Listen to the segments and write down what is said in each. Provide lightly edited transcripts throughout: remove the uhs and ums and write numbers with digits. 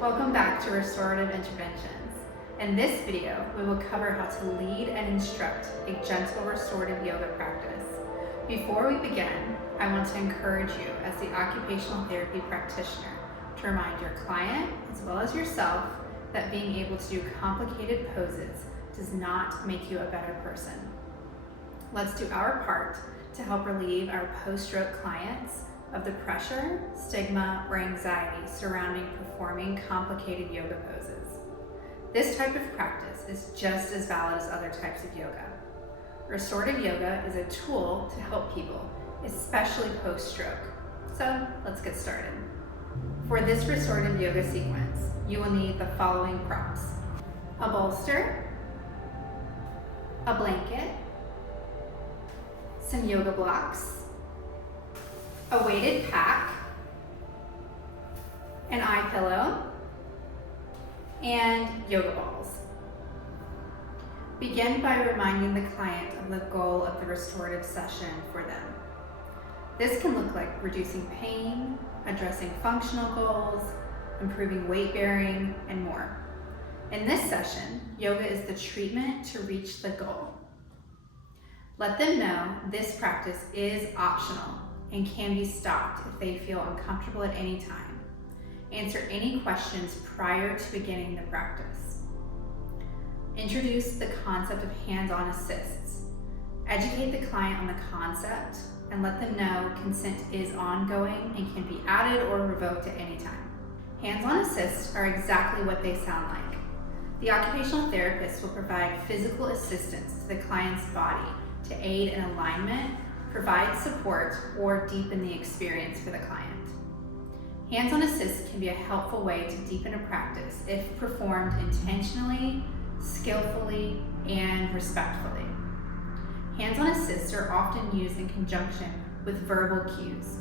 Welcome back to Restorative Interventions. In this video, we will cover how to lead and instruct a gentle restorative yoga practice. Before we begin, I want to encourage you as the occupational therapy practitioner to remind your client, as well as yourself, that being able to do complicated poses does not make you a better person. Let's do our part to help relieve our post-stroke clients of the pressure, stigma, or anxiety surrounding performing complicated yoga poses. This type of practice is just as valid as other types of yoga. Restorative yoga is a tool to help people, especially post-stroke. So let's get started. For this restorative yoga sequence, you will need the following props: a bolster, a blanket, some yoga blocks, a weighted pack, an eye pillow, and yoga balls. Begin by reminding the client of the goal of the restorative session for them. This can look like reducing pain, addressing functional goals, improving weight bearing, and more. In this session, yoga is the treatment to reach the goal. Let them know this practice is optional and can be stopped if they feel uncomfortable at any time. Answer any questions prior to beginning the practice. Introduce the concept of hands-on assists. Educate the client on the concept and let them know consent is ongoing and can be added or revoked at any time. Hands-on assists are exactly what they sound like. The occupational therapist will provide physical assistance to the client's body to aid in alignment, provide support, or deepen the experience for the client. Hands-on assist can be a helpful way to deepen a practice if performed intentionally, skillfully, and respectfully. Hands-on assists are often used in conjunction with verbal cues.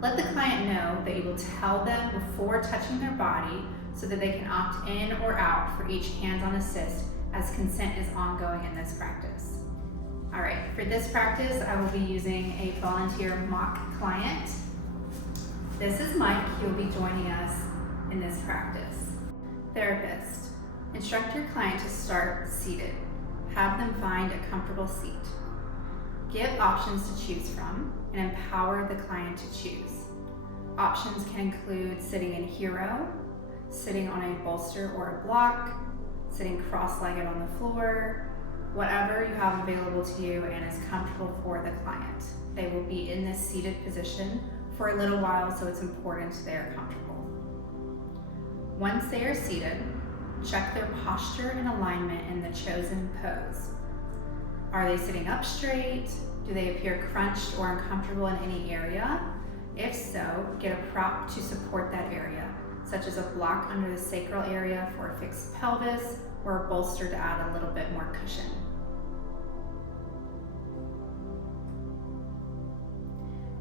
Let the client know that you will tell them before touching their body so that they can opt in or out for each hands-on assist, as consent is ongoing in this practice. All right, for this practice, I will be using a volunteer mock client. This is Mike. He will be joining us in this practice. Therapist, instruct your client to start seated. Have them find a comfortable seat. Give options to choose from and empower the client to choose. Options can include sitting in hero, sitting on a bolster or a block, sitting cross-legged on the floor, whatever you have available to you and is comfortable for the client. They will be in this seated position for a little while, so it's important they are comfortable. Once they are seated, check their posture and alignment in the chosen pose. Are they sitting up straight? Do they appear crunched or uncomfortable in any area? If so, get a prop to support that area, such as a block under the sacral area for a fixed pelvis, or a bolster to add a little bit more cushion.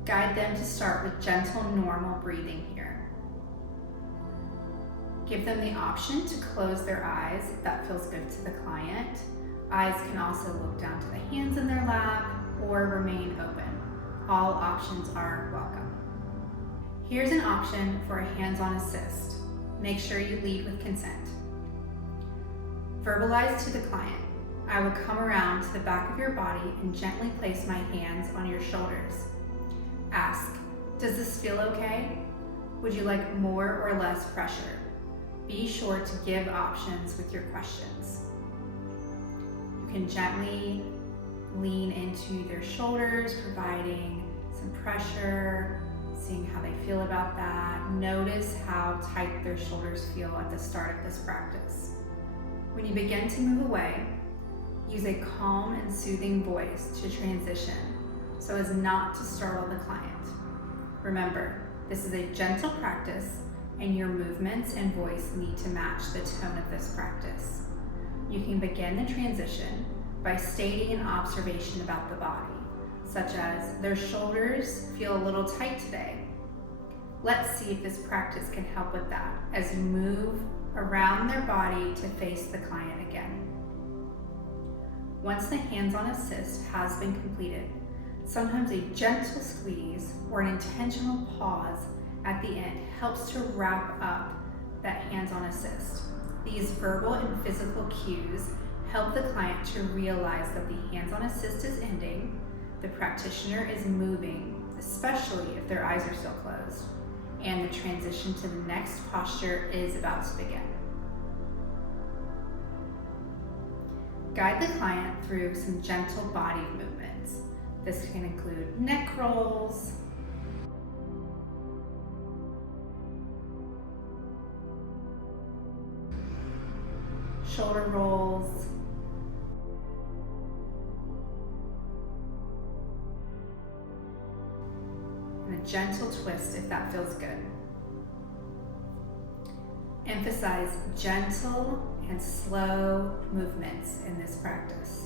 Guide them to start with gentle, normal breathing here. Give them the option to close their eyes if that feels good to the client. Eyes can also look down to the hands in their lap or remain open. All options are welcome. Here's an option for a hands-on assist. Make sure you lead with consent. Verbalize to the client, I will come around to the back of your body and gently place my hands on your shoulders. Ask, does this feel okay? Would you like more or less pressure? Be sure to give options with your questions. You can gently lean into their shoulders, providing some pressure, seeing how they feel about that. Notice how tight their shoulders feel at the start of this practice. When you begin to move away, use a calm and soothing voice to transition so as not to startle the client. Remember, this is a gentle practice and your movements and voice need to match the tone of this practice. You can begin the transition by stating an observation about the body, such as their shoulders feel a little tight today. Let's see if this practice can help with that as you move around their body to face the client again. Once the hands-on assist has been completed, sometimes a gentle squeeze or an intentional pause at the end helps to wrap up that hands-on assist. These verbal and physical cues help the client to realize that the hands-on assist is ending, the practitioner is moving, especially if their eyes are still closed, and the transition to the next posture is about to begin. Guide the client through some gentle body movements. This can include neck rolls, shoulder rolls, and a gentle twist if that feels good. Emphasize gentle and slow movements in this practice.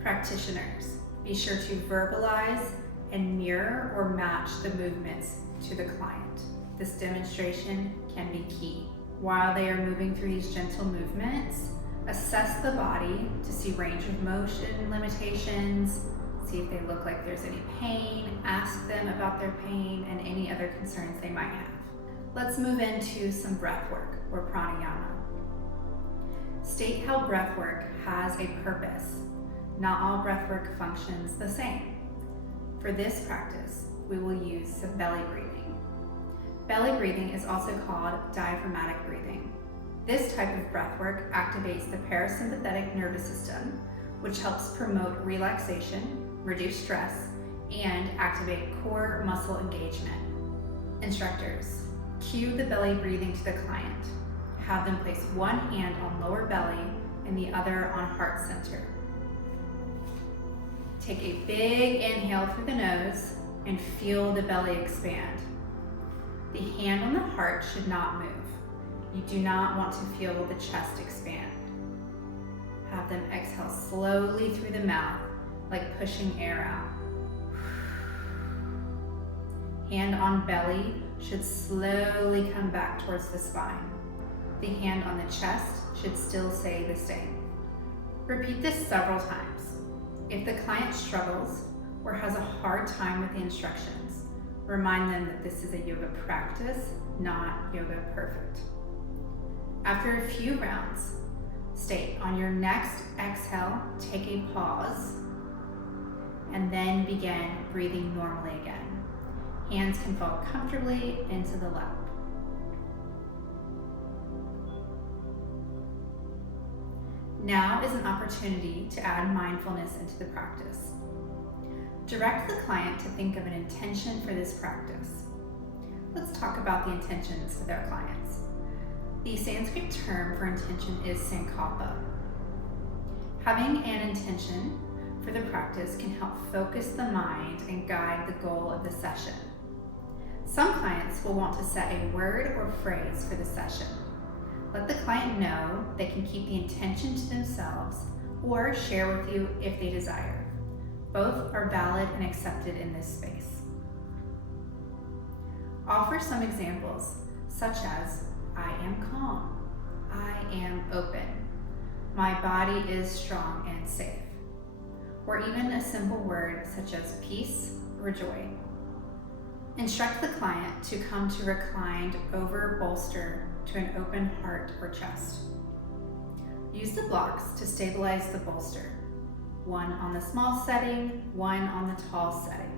Practitioners, be sure to verbalize and mirror or match the movements to the client. This demonstration can be key. While they are moving through these gentle movements, assess the body to see range of motion limitations, see if they look like there's any pain, ask them about their pain and any other concerns they might have. Let's move into some breath work or pranayama. State how breath work has a purpose. Not all breath work functions the same. For this practice, we will use some belly breathing. Belly breathing is also called diaphragmatic breathing. This type of breath work activates the parasympathetic nervous system, which helps promote relaxation, reduce stress, and activate core muscle engagement. Instructors, cue the belly breathing to the client. Have them place one hand on lower belly and the other on heart center. Take a big inhale through the nose and feel the belly expand. The hand on the heart should not move. You do not want to feel the chest expand. Have them exhale slowly through the mouth, like pushing air out. Hand on belly should slowly come back towards the spine. The hand on the chest should still stay the same. Repeat this several times. If the client struggles or has a hard time with the instructions, remind them that this is a yoga practice, not yoga perfect. After a few rounds, state on your next exhale, take a pause, and then begin breathing normally again. Hands can fall comfortably into the lap. Now is an opportunity to add mindfulness into the practice. Direct the client to think of an intention for this practice. Let's talk about the intentions with our clients. The Sanskrit term for intention is sankalpa. Having an intention for the practice can help focus the mind and guide the goal of the session. Some clients will want to set a word or phrase for the session. Let the client know they can keep the intention to themselves or share with you if they desire. Both are valid and accepted in this space. Offer some examples, such as, I am calm, I am open, my body is strong and safe, or even a simple word such as peace or joy. Instruct the client to come to reclined over bolster to an open heart or chest. Use the blocks to stabilize the bolster, one on the small setting, one on the tall setting.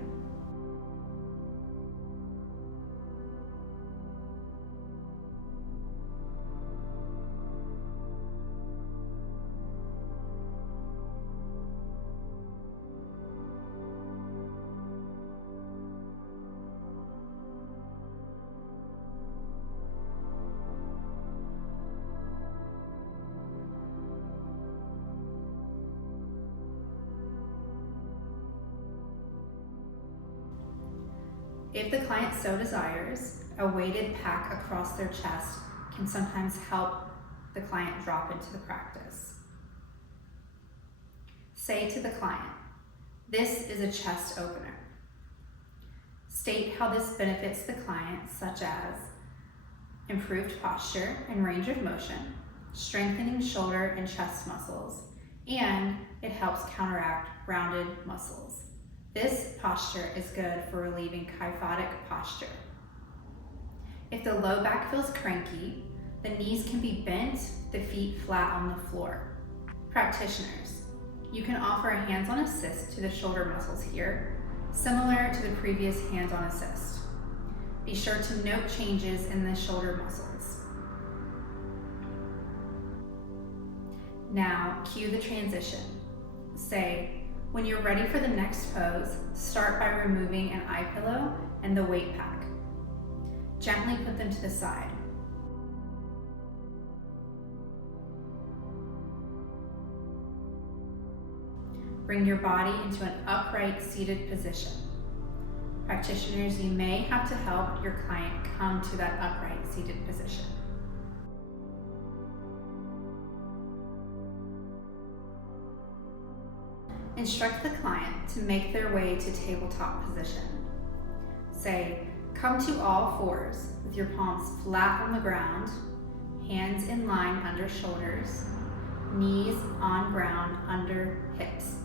If the client so desires, a weighted pack across their chest can sometimes help the client drop into the practice. Say to the client, this is a chest opener. State how this benefits the client, such as improved posture and range of motion, strengthening shoulder and chest muscles, and it helps counteract rounded muscles. This posture is good for relieving kyphotic posture. If the low back feels cranky, the knees can be bent, the feet flat on the floor. Practitioners, you can offer a hands-on assist to the shoulder muscles here, similar to the previous hands-on assist. Be sure to note changes in the shoulder muscles. Now, cue the transition. Say, when you're ready for the next pose, start by removing an eye pillow and the weight pack. Gently put them to the side. Bring your body into an upright seated position. Practitioners, you may have to help your client come to that upright seated position. Instruct the client to make their way to tabletop position. Say, come to all fours with your palms flat on the ground, hands in line under shoulders, knees on ground under hips.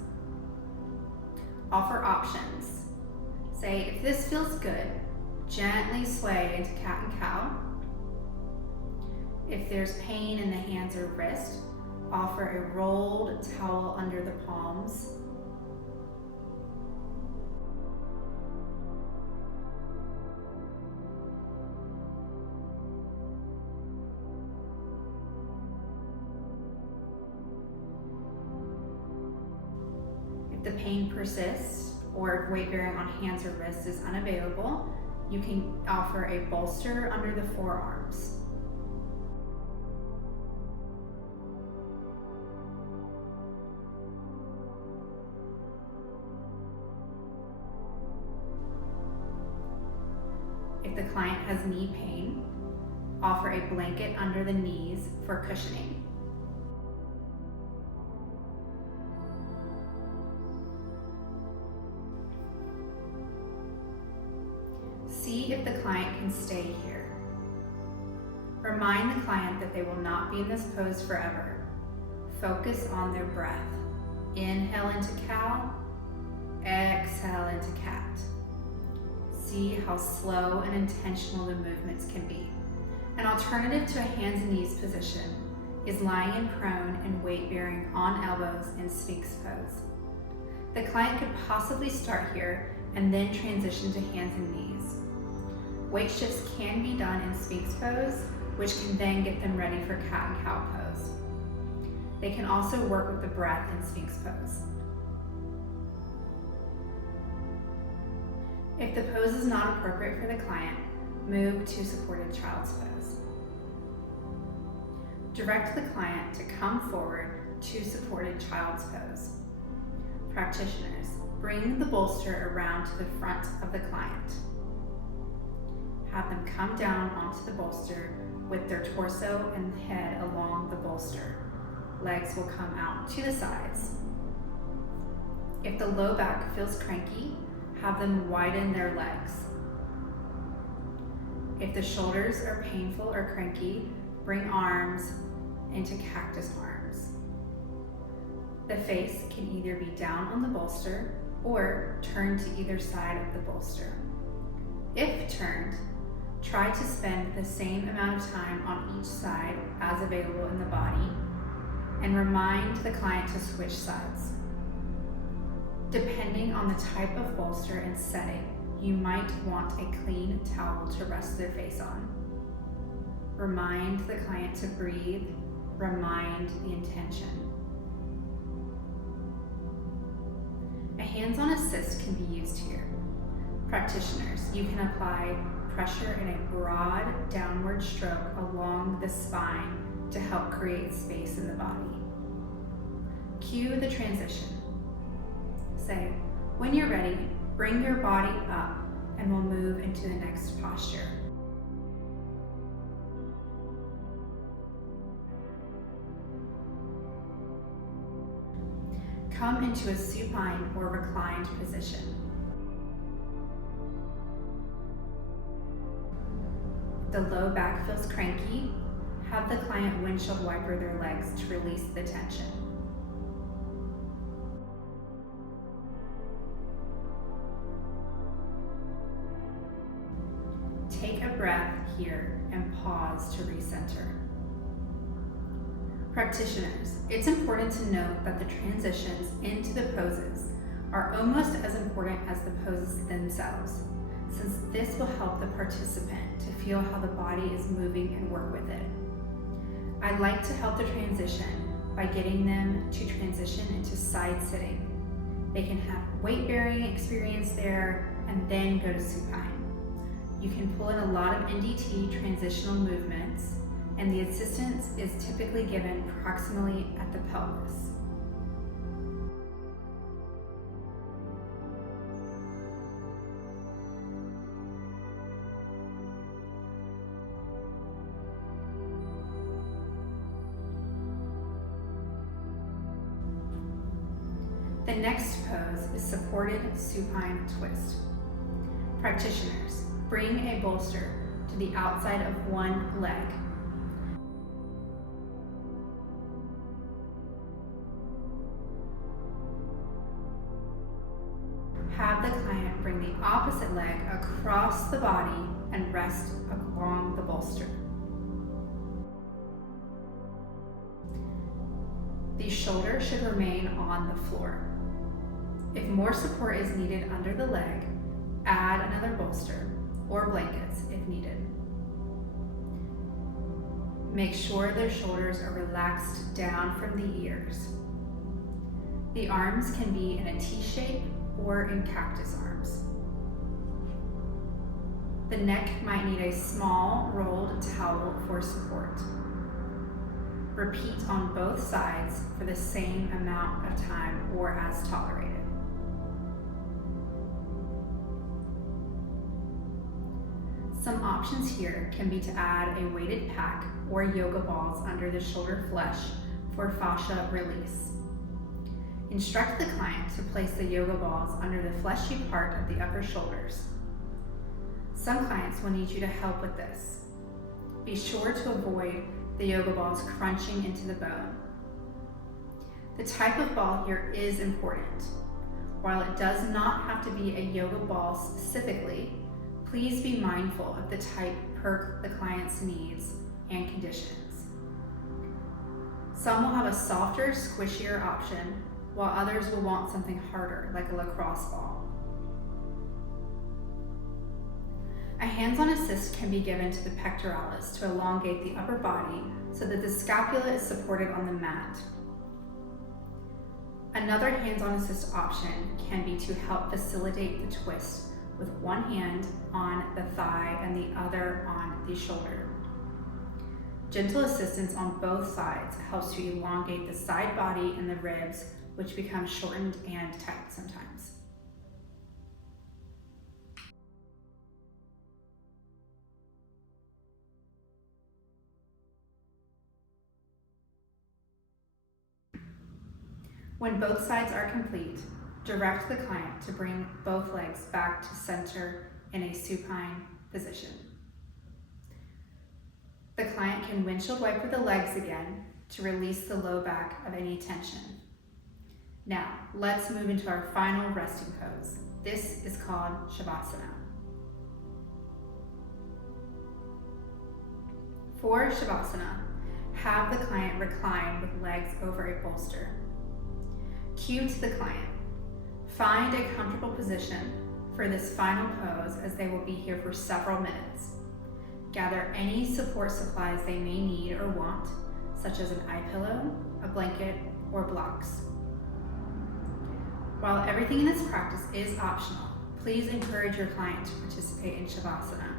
Offer options. Say, if this feels good, gently sway into cat and cow. If there's pain in the hands or wrist, offer a rolled towel under the palms. If the pain persists, or if weight bearing on hands or wrists is unavailable, you can offer a bolster under the forearms. If the client has knee pain, offer a blanket under the knees for cushioning. See if the client can stay here. Remind the client that they will not be in this pose forever. Focus on their breath. Inhale into cow, exhale into cat. See how slow and intentional the movements can be. An alternative to a hands and knees position is lying in prone and weight bearing on elbows in Sphinx pose. The client could possibly start here and then transition to hands and knees. Weight shifts can be done in Sphinx pose, which can then get them ready for cat and cow pose. They can also work with the breath in Sphinx pose. If the pose is not appropriate for the client, move to supported child's pose. Direct the client to come forward to supported child's pose. Practitioners, bring the bolster around to the front of the client. Have them come down onto the bolster with their torso and head along the bolster. Legs will come out to the sides. If the low back feels cranky, have them widen their legs. If the shoulders are painful or cranky, bring arms into cactus arms. The face can either be down on the bolster or turned to either side of the bolster. If turned, try to spend the same amount of time on each side as available in the body, and remind the client to switch sides. Depending on the type of bolster and setting, you might want a clean towel to rest their face on. Remind the client to breathe, remind the intention. A hands-on assist can be used here. Practitioners, you can apply pressure in a broad downward stroke along the spine to help create space in the body. Cue the transition. Say, when you're ready, bring your body up and we'll move into the next posture. Come into a supine or reclined position. If the low back feels cranky, have the client windshield wiper their legs to release the tension. Take a breath here and pause to recenter. Practitioners, it's important to note that the transitions into the poses are almost as important as the poses themselves, since this will help the participant to feel how the body is moving and work with it. I like to help the transition by getting them to transition into side sitting. They can have weight-bearing experience there and then go to supine. You can pull in a lot of NDT transitional movements, and the assistance is typically given proximally at the pelvis. The next pose is supported supine twist. Practitioners, bring a bolster to the outside of one leg. Have the client bring the opposite leg across the body and rest along the bolster. The shoulder should remain on the floor. If more support is needed under the leg, add another bolster or blankets if needed. Make sure their shoulders are relaxed down from the ears. The arms can be in a T shape or in cactus arms. The neck might need a small rolled towel for support. Repeat on both sides for the same amount of time or as tolerated. Some options here can be to add a weighted pack or yoga balls under the shoulder flesh for fascia release. Instruct the client to place the yoga balls under the fleshy part of the upper shoulders. Some clients will need you to help with this. Be sure to avoid the yoga balls crunching into the bone. The type of ball here is important. While it does not have to be a yoga ball specifically, please be mindful of the type per the client's needs and conditions. Some will have a softer, squishier option, while others will want something harder, like a lacrosse ball. A hands-on assist can be given to the pectoralis to elongate the upper body so that the scapula is supported on the mat. Another hands-on assist option can be to help facilitate the twist with one hand on the thigh and the other on the shoulder. Gentle assistance on both sides helps to elongate the side body and the ribs, which become shortened and tight sometimes. When both sides are complete, direct the client to bring both legs back to center in a supine position. The client can windshield wiper the legs again to release the low back of any tension. Now, let's move into our final resting pose. This is called Shavasana. For Shavasana, have the client recline with legs over a bolster. Cue to the client. Find a comfortable position for this final pose as they will be here for several minutes. Gather any support supplies they may need or want, such as an eye pillow, a blanket, or blocks. While everything in this practice is optional, please encourage your client to participate in Shavasana.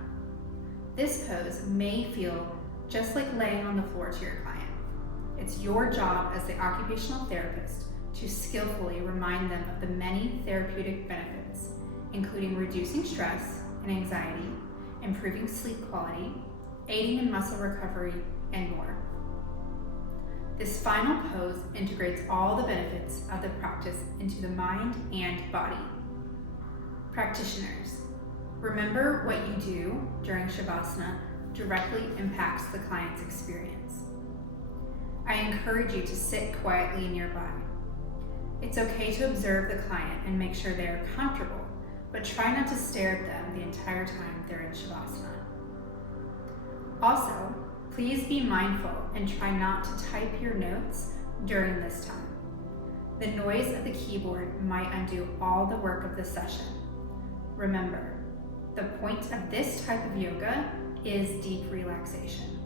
This pose may feel just like laying on the floor to your client. It's your job as the occupational therapist to skillfully remind them of the many therapeutic benefits, including reducing stress and anxiety, improving sleep quality, aiding in muscle recovery, and more. This final pose integrates all the benefits of the practice into the mind and body. Practitioners, remember what you do during Shavasana directly impacts the client's experience. I encourage you to sit quietly nearby. It's okay to observe the client and make sure they are comfortable, but try not to stare at them the entire time they're in Shavasana. Also, please be mindful and try not to type your notes during this time. The noise of the keyboard might undo all the work of the session. Remember, the point of this type of yoga is deep relaxation.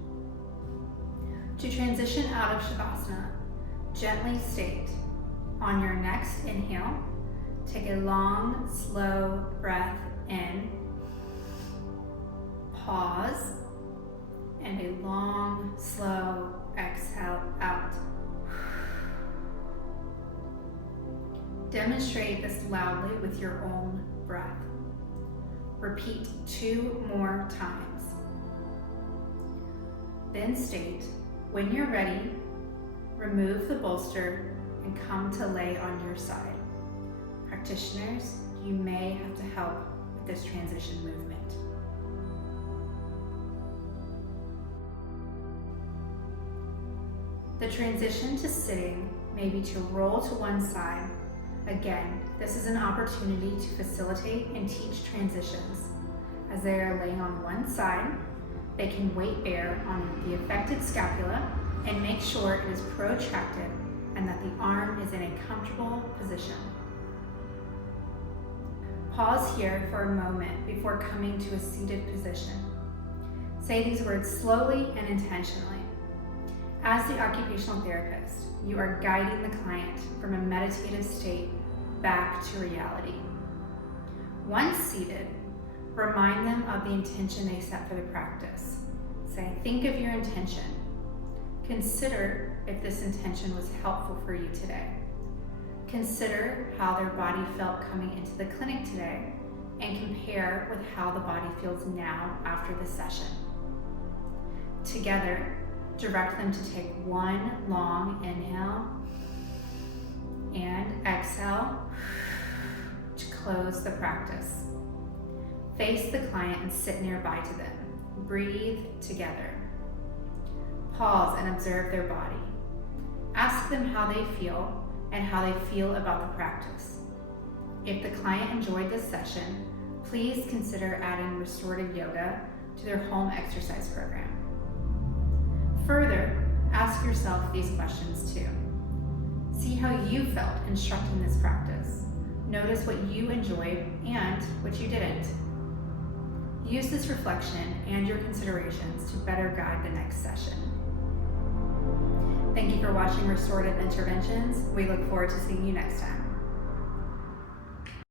To transition out of Shavasana, gently state, on your next inhale, take a long, slow breath in, pause, and a long, slow exhale out. Demonstrate this loudly with your own breath. Repeat 2 more times. Then state, when you're ready, remove the bolster and come to lay on your side. Practitioners, you may have to help with this transition movement. The transition to sitting may be to roll to one side. Again, this is an opportunity to facilitate and teach transitions. As they are laying on one side, they can weight bear on the affected scapula and make sure it is protracted and that the arm is in a comfortable position. Pause here for a moment before coming to a seated position. Say these words slowly and intentionally. As the occupational therapist, you are guiding the client from a meditative state back to reality. Once seated, remind them of the intention they set for the practice. Say, think of your intention. Consider if this intention was helpful for you today. Consider how their body felt coming into the clinic today and compare with how the body feels now after the session. Together, direct them to take one long inhale and exhale to close the practice. Face the client and sit nearby to them. Breathe together. Pause and observe their body. Ask them how they feel and how they feel about the practice. If the client enjoyed this session, please consider adding restorative yoga to their home exercise program. Further, ask yourself these questions too. See how you felt instructing this practice. Notice what you enjoyed and what you didn't. Use this reflection and your considerations to better guide the next session. Thank you for watching Restorative Interventions. We look forward to seeing you next time.